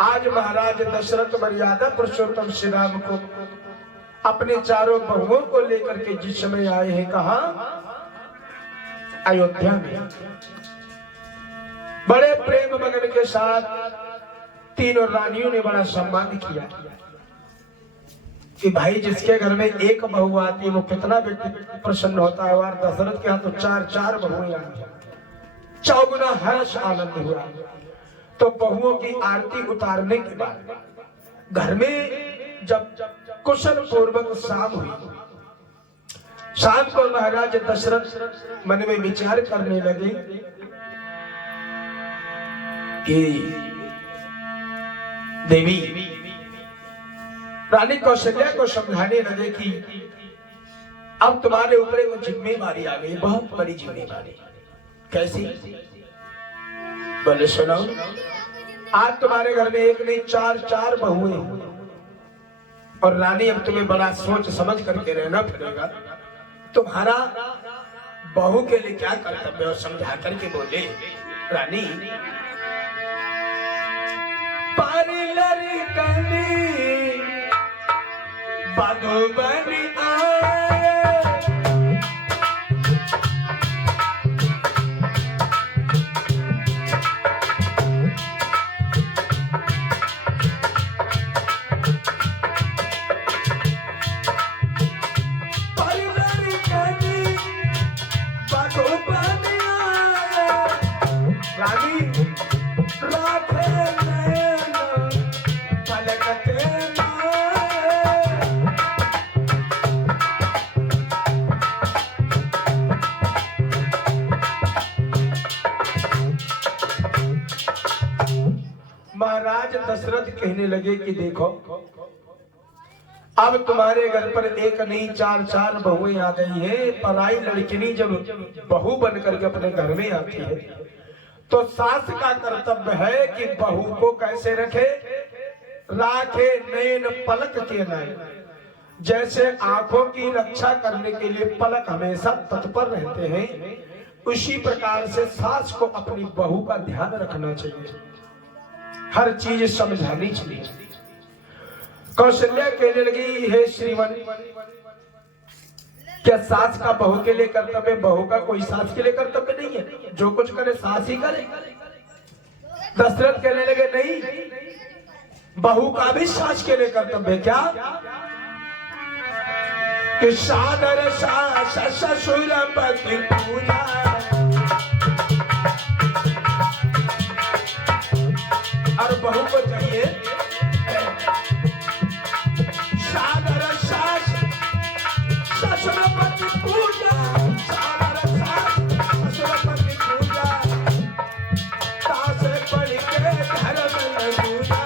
आज महाराज दशरथ मर्यादा पुरुषोत्तम श्री राम को अपने चारों बहुओं को लेकर के जिस समय आए हैं, कहा अयोध्या में बड़े प्रेम मगन के साथ तीनों रानियों ने बड़ा सम्मान किया कि भाई जिसके घर में एक बहू आती है वो कितना व्यक्ति प्रसन्न होता है। और दशरथ के यहाँ तो चार चार बहुएं आई, चौगुना हर्ष आनंद हुआ। तो बहुओं की आरती उतारने के बाद घर में जब कुशल पूर्वक शाम हुई, शाम को महाराज दशरथ मन में विचार करने लगे कि देवी रानी कौशल्या को समझाने लगे कि अब तुम्हारे ऊपर वो जिम्मेदारी आ गई, बहुत बड़ी जिम्मेदारी। कैसी? बोले सुनो, आज तुम्हारे घर में एक नहीं चार चार बहुएं और रानी, अब तुम्हें बड़ा सोच समझ करके रहना पड़ेगा। तुम्हारा बहू के लिए क्या कर्तव्य है समझा करके बोले, रानी महाराज दशरथ कहने लगे कि देखो, अब तुम्हारे घर पर एक नहीं चार चार बहुएं आ गई है। पराई लड़किनी जब बहू बन करके अपने घर में आती है तो सास का कर्तव्य है कि बहू को कैसे रखे, राखे नैन पलक के नैन। जैसे आंखों की रक्षा करने के लिए पलक हमेशा तत्पर रहते हैं, उसी प्रकार से सास को अपनी बहू का ध्यान रखना चाहिए, हर चीज समझानी चाहिए। कौशल्या कहने लगी, हे श्रीमान, क्या सास का बहू के लिए कर्तव्य, बहू का कोई सास के लिए कर्तव्य नहीं है? जो कुछ करे सास ही करे। दशरथ कहने लगे, नहीं, बहू का भी सास के लिए कर्तव्य। क्या? कि सादर सास ससुर पति पूजा, और बहू को चाहिए सादर सास ससुरपति पूजा, सादर सास ससुरपति पूजा, तासे पढ़ के घर में पूजा।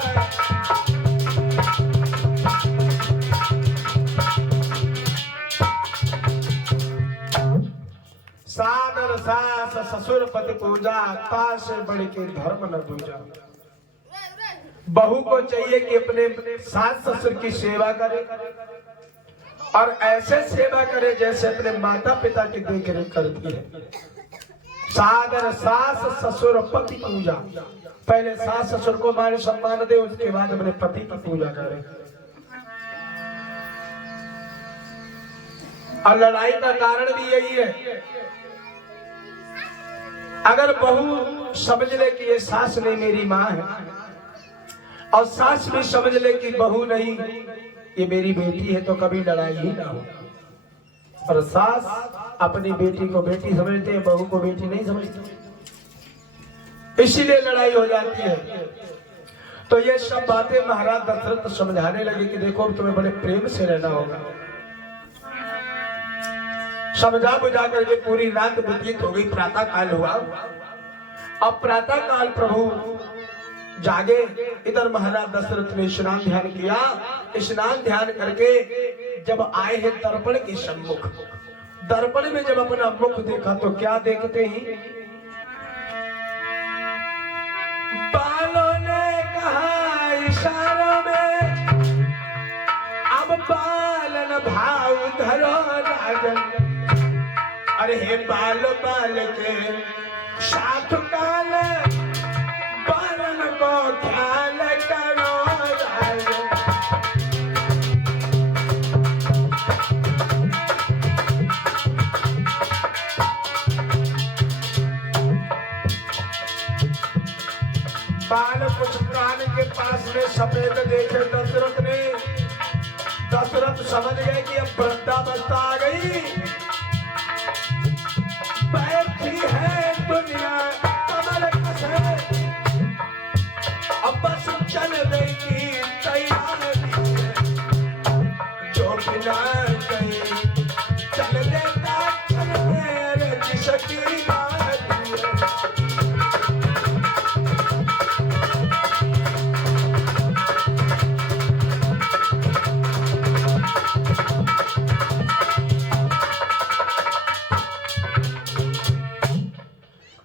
सादर सास ससुरपति पूजा, तासे बढ़ के धर्म न पूजा। बहू को चाहिए कि अपने सास ससुर की सेवा करे और ऐसे सेवा करे जैसे अपने माता पिता की देख रेख करती है। सादर सास ससुर पति पूजा, पहले सास ससुर को मान सम्मान दे, उसके बाद अपने पति की पूजा करे। और लड़ाई का कारण भी यही है, अगर बहू समझ ले कि ये सास नहीं मेरी माँ है, और सास भी समझ ले कि बहू नहीं ये मेरी बेटी है, तो कभी लड़ाई ही ना हो। और सास अपनी बेटी को बेटी समझते हैं, बहू को बेटी नहीं समझते, इसीलिए लड़ाई हो जाती है। तो ये सब बातें महाराज दशरथ समझाने लगे कि देखो, तुम्हें बड़े प्रेम से रहना होगा। समझा बुझा करके पूरी रात व्यतीत हो गई, प्रातः काल हुआ। अब प्रातः काल प्रभु जागे, इधर महाराज दशरथ ने स्नान ध्यान किया। स्नान ध्यान करके जब आए हैं दर्पण के सम्मुख, दर्पण में जब अपना मुख देखा तो क्या देखते ही, बालों ने कहा इशारों में, अब बालन भाव धरो राजन। अरे हे बाल बाल के साथ काल बालन को ख्याल कर, बाल कुछ कान के पास में सफेद देखे दशरथ ने। दशरथ समझ गए कि अब वृद्धावस्था आ गई, बैठी है दुनिया कमर कसे, अब बस चल देगी तैयारी है, जो बिना गई चल देता चल मेरे जिसकी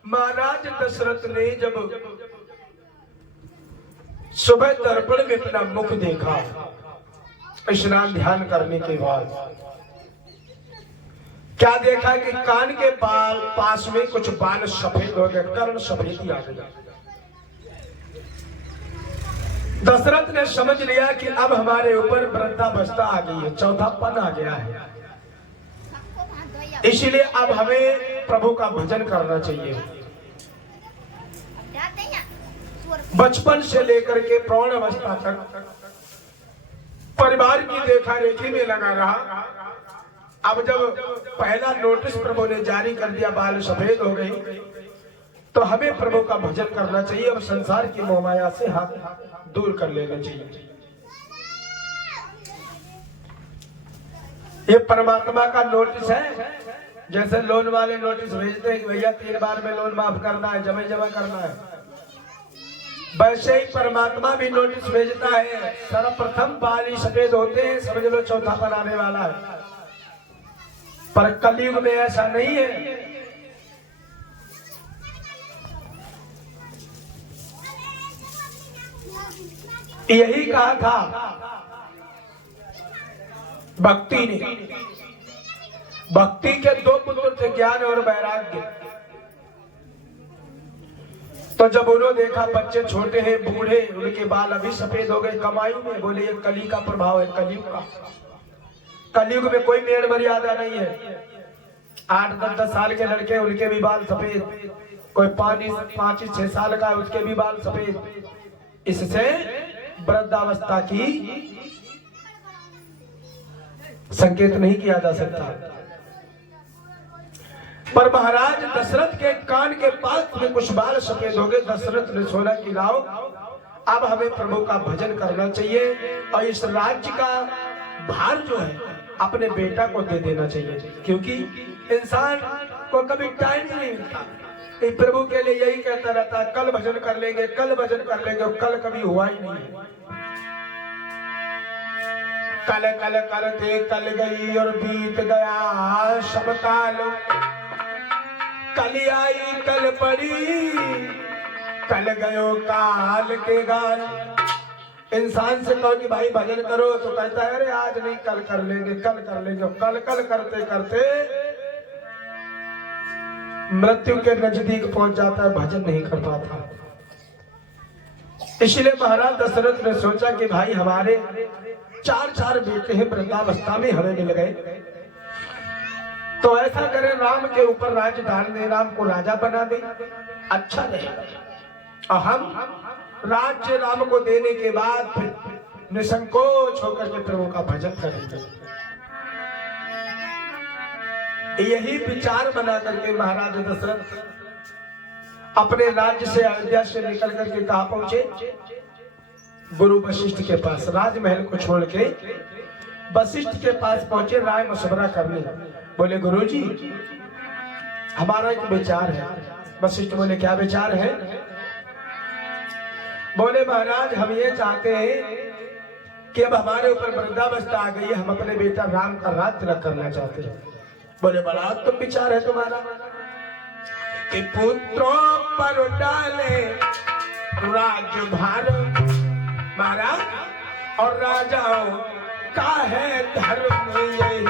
महाराज दशरथ ने जब सुबह दर्पण में अपना मुख देखा, स्नान ध्यान करने के बाद क्या देखा कि कान के बाल पास में कुछ बाल सफेद हो गए, कर्ण सफेदी आ गई। दशरथ ने समझ लिया कि अब हमारे ऊपर वृद्धावस्था आ गई है, चौथापन आ गया है, इसीलिए अब हमें प्रभु का भजन करना चाहिए। बचपन से लेकर के प्रौढ़ अवस्था तक परिवार की देखा रेखी में लगा रहा। अब जब पहला नोटिस प्रभु ने जारी कर दिया, बाल सफेद हो गई, तो हमें प्रभु का भजन करना चाहिए और संसार की मोहमाया से हाथ दूर कर लेना चाहिए। ये परमात्मा का नोटिस है। जैसे लोन वाले नोटिस भेजते हैं कि भैया 3 बार में लोन माफ करना है, जमा करना है, वैसे ही परमात्मा भी नोटिस भेजता है। सर्वप्रथम बाल ही सफेद होते हैं, समझ लो चौथा पर आने वाला है, पर कलयुग में ऐसा नहीं है। यही कहा था भक्ति ने। भक्ति के 2 पुत्र थे, ज्ञान और वैराग्य। तो जब उन्होंने देखा बच्चे छोटे हैं, बूढ़े, उनके बाल अभी सफेद हो गए, कमाई में, बोले ये कली का प्रभाव है, कलयुग का। कलयुग में कोई मेड़ मर्यादा नहीं है। 8-10 साल के लड़के, उनके भी बाल सफेद, कोई 5-6 साल का, उसके भी बाल सफेद। इससे वृद्धावस्था की संकेत नहीं किया जा सकता। पर महाराज दशरथ के कान के पास में कुछ बाल सफेद हो गए। दशरथ ने सोचा कि लाओ, अब हमें प्रभु का भजन करना चाहिए और इस राज्य का भार जो है अपने बेटा को दे देना चाहिए, क्योंकि इंसान को कभी टाइम नहीं मिलता। प्रभु के लिए यही कहता रहता है, कल भजन कर लेंगे, कल भजन कर लेंगे, और कल कभी हुआ ही नहीं है। कल कल करते कल गई और बीत गया सब काल, कल आई कल पड़ी, कल गयो काल के गाल। इंसान से कहो कि भाई भजन करो तो कहता है अरे आज नहीं, कल कर लेंगे, कल कर लेंगे। कल कल करते करते मृत्यु के नजदीक पहुंच जाता है, भजन नहीं कर पाता। इसलिए महाराज दशरथ ने सोचा कि भाई हमारे 4 बेटे हैं, वृद्धावस्था में हमें मिल गए, तो ऐसा करें राम के ऊपर राज डाल दे, राम को राजा बना दे, अच्छा रहेगा। और हम राज्य राम को देने के बाद फिर निसंकोच होकर के प्रभु का भजन करेंगे। यही विचार बना करके महाराज दशरथ अपने राज्य से, अयोध्या से निकल करके कहाँ पहुंचे? गुरु वशिष्ठ के पास। राजमहल को छोड़ के वशिष्ठ के पास पहुंचे राय मशवरा करने। बोले गुरुजी हमारा एक विचार है। वशिष्ठ बोले क्या विचार है? बोले महाराज हम ये चाहते हैं कि अब हमारे ऊपर वृद्धावस्था आ गई है, हम अपने बेटा राम का राज्य तिलक करना चाहते हैं। बोले बड़ा उत्तम विचार है तुम्हारा कि पुत्रों पर डाले राज्य भार महाराज, और राजाओं का है धर्म यही।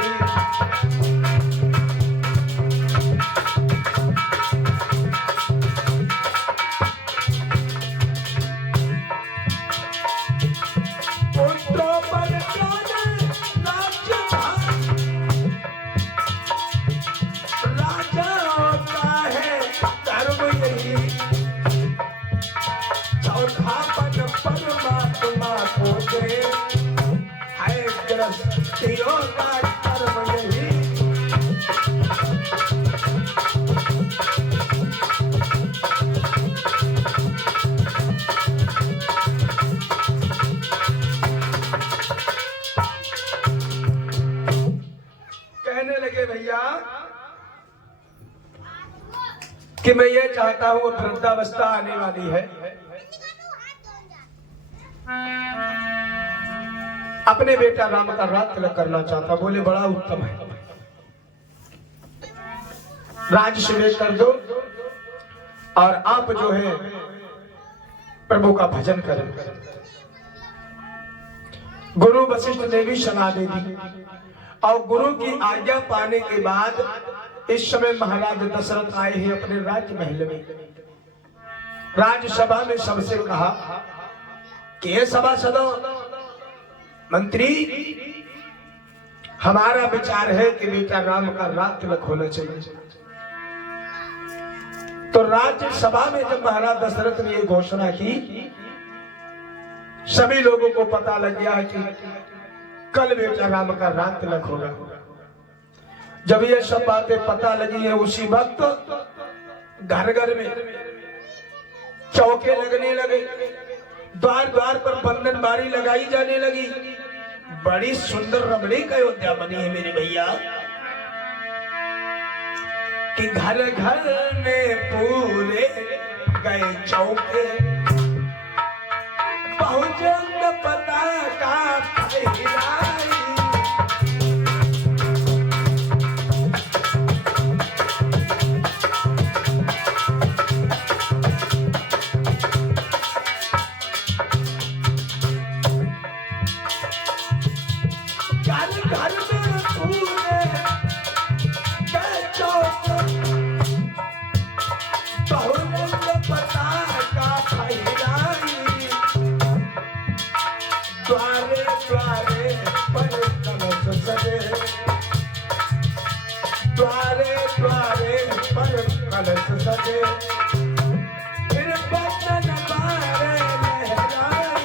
पुत्रों पर डाले राज्य भार, राजाओं का है धर्म यही। चौथा अपन परमात्मा को दे, है गृहस्थियों का कर्म यही। कहने लगे भैया कि मैं ये चाहता हूं, वृद्धावस्था आने वाली है, अपने बेटा राम का रात तिलक करना चाहता। बोले बड़ा उत्तम है, राजस्व कर दो और आप जो है प्रभु का भजन करें। गुरु वशिष्ठ ने भी सलाह दे दी और गुरु की आज्ञा पाने के बाद इस समय महाराज दशरथ आए हैं अपने राज्य महल में। राज्यसभा में सबसे कहा कि ये सभासदों, मंत्री, हमारा विचार है कि बेटा राम का रात तिलक होना चाहिए। तो राज्यसभा में जब महाराज दशरथ ने ये घोषणा की, सभी लोगों को पता लग गया है कि कल बेटा राम का रात तिलक होगा। जब ये सब बातें पता लगी है, उसी वक्त घर घर में चौके लगने लगे, द्वार द्वार पर बंधनबारी लगाई जाने लगी। बड़ी सुंदर रमणीक अयोध्या बनी है मेरे भैया, कि घर घर में पूरे गए चौके, बहुजन पताका फहराई। द्वारे द्वारे पर कलश सजे, द्वारे द्वारे पर कलश सजे, फिर बचन बारे लहराई।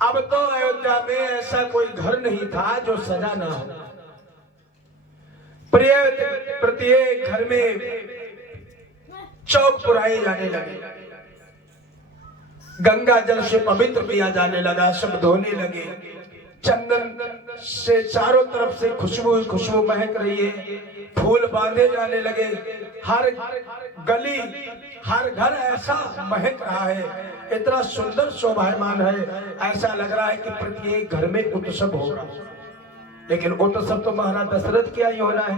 अब तो अयोध्या में ऐसा कोई घर नहीं था जो सजा ना हो। प्रत्येक घर में चौक पुराए जाने लगे, गंगा जल से पवित्र किया जाने लगा, सब धोने लगे, चंदन से चारों तरफ से खुशबू खुशबू महक रही है, फूल बांधे जाने लगे, हर गली हर घर ऐसा महक रहा है, इतना सुंदर शोभायमान है, ऐसा लग रहा है कि प्रत्येक घर में उत्सव होगा। लेकिन उत्सव तो महाराज दशरथ क्या ही होना है,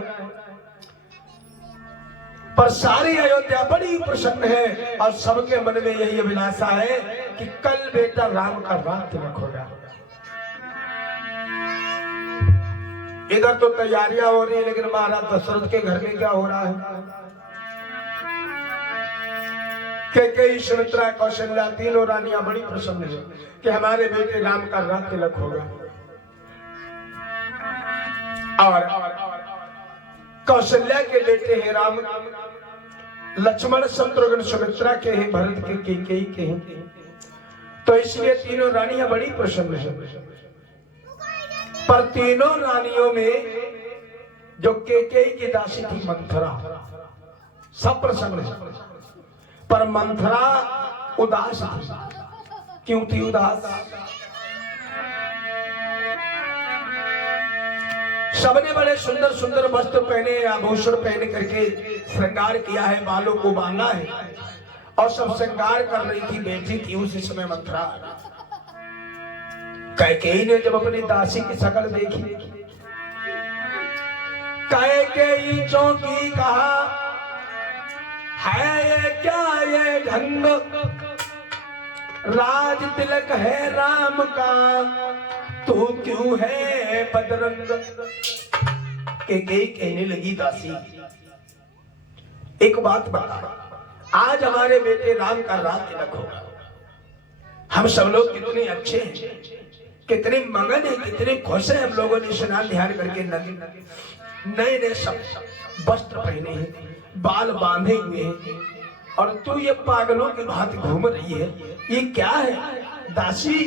पर सारी अयोध्या बड़ी प्रसन्न है और सबके मन में यही अभिलाषा है कि कल बेटा राम का रात तिलक होगा। इधर तो तैयारियां हो रही है, लेकिन महाराज दशरथ के घर में क्या हो रहा है? कैकेयी, सुमित्रा, कौशल्या तीनों रानियां बड़ी प्रसन्न है कि हमारे बेटे राम का रात तिलक होगा। और कौशल्या के बेटे हैं राम, लक्ष्मण, शत्रुघ्न, सुमित्रा के हैं, भरत के, कैकेयी के हैं, तो इसलिए तीनों रानियां बड़ी प्रसन्न है। पर तीनों रानियों में जो कैकेयी की दासी थी मंथरा, सब प्रसन्न है, पर मंथरा उदास थी। क्यों थी उदास? सबने बड़े सुंदर सुंदर वस्त्र पहने, आभूषण पहने करके श्रृंगार किया है, बालों को बांधा है और सब श्रृंगार कर रही थी, बैठी थी। उसी समय मंथरा, कैकेयी ने जब अपनी दासी की शक्ल देखी, कैकेयी चौंकी, कहा है ये क्या ये ढंग, राज तिलक है राम का, तू क्यों है बदरंग। कैकेयी कहने लगी, दासी एक बात बता, आज हमारे बेटे राम का रात तिलक होगा, हम सब लोग कितने अच्छे हैं, कितने मगन है, कितने खुश है। हम लोगों ने स्नान ध्यान करके नए नए सब वस्त्र पहने हैं, बाल बांधे हुए हैं, और तू ये पागलों के भांति घूम रही है। ये क्या है दासी?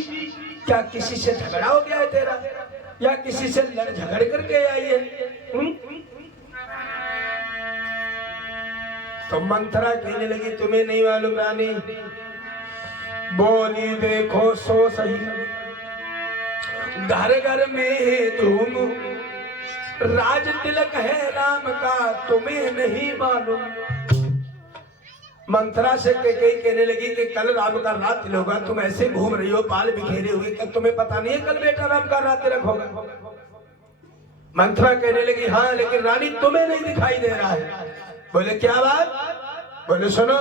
क्या किसी से झगड़ा हो गया है तेरा, या किसी से लड़ झगड़ करके आई है? तो मंथरा कहने लगी, तुम्हें नहीं मालूम रानी? बोली देखो सो सही, घर घर में धूम, राज तिलक है राम का, तुम्हें नहीं मालूम। मंथरा से कहने लगी कि कल राम का रात तिलक होगा, तुम ऐसे घूम रही हो बाल बिखेरे हुए, क्या तुम्हें पता नहीं है कल बेटा राम का रात तिलक होगा? मंथरा कहने लगी, हाँ लेकिन रानी तुम्हें नहीं दिखाई दे रहा है। बोले क्या बात? बोले सुनो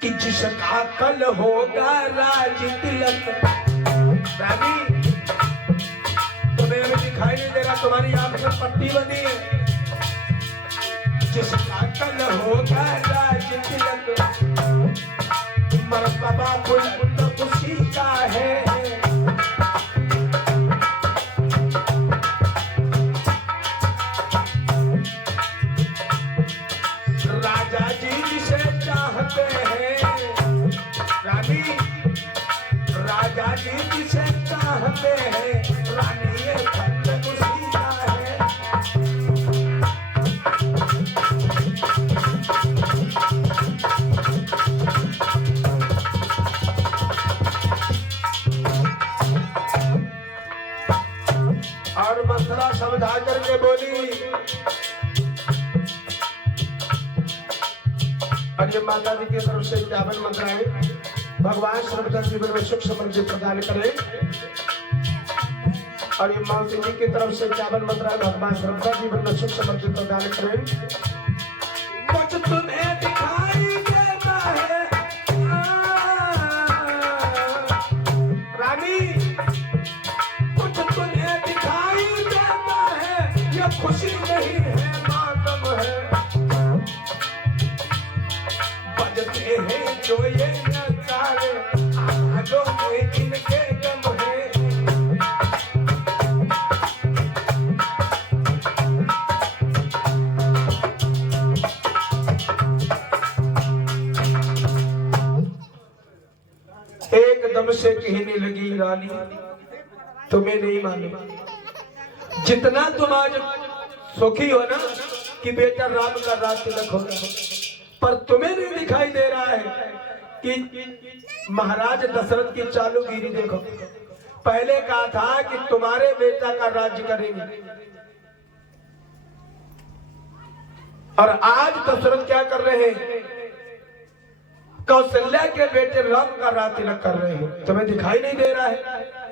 कि जिसका कल होगा राज तिलक, रानी तुम्हें अभी दिखाई नहीं दे रहा, तुम्हारी आंख में पट्टी बनी है। जिसका कल होगा राज तिलक, मर्तबा फुल खुशी का है। राजा जी जिसे चाहते हैं, रानी राजा जी जिसे चाहते हैं, रानी ये फल खुशी का है। और मंथरा समझा करके बोली, और ये माता जी की तरफ से 51 मंत्र है। भगवान सर्वदा जीवन में सुख समृद्धि प्रदान करे। और ये मौसी जी की तरफ से 51 मंत्र है। भगवान सर्वदा जीवन में सुख समृद्धि प्रदान करे। कुछ तुम्हें दिखाई देता है रानी, कुछ तुम्हें दिखाई देता है, ये खुशी नहीं है मातम है। बजते हैं जो ये नगारे, आवाज़ों में इनके गम है। एकदम से कहने लगी, रानी तुम्हें नहीं मालूम, जितना तुम आज सुखी हो ना कि बेटा राम का रात तिलक होगा, पर तुम्हें नहीं दिखाई दे रहा है कि महाराज दशरथ की चालूगिरी देखो। पहले कहा था कि तुम्हारे बेटा का राज्य करेंगे, और आज दशरथ क्या कर रहे हैं? कौशल्या के बेटे राम का रात तिलक कर रहे हैं। तुम्हें दिखाई नहीं दे रहा है?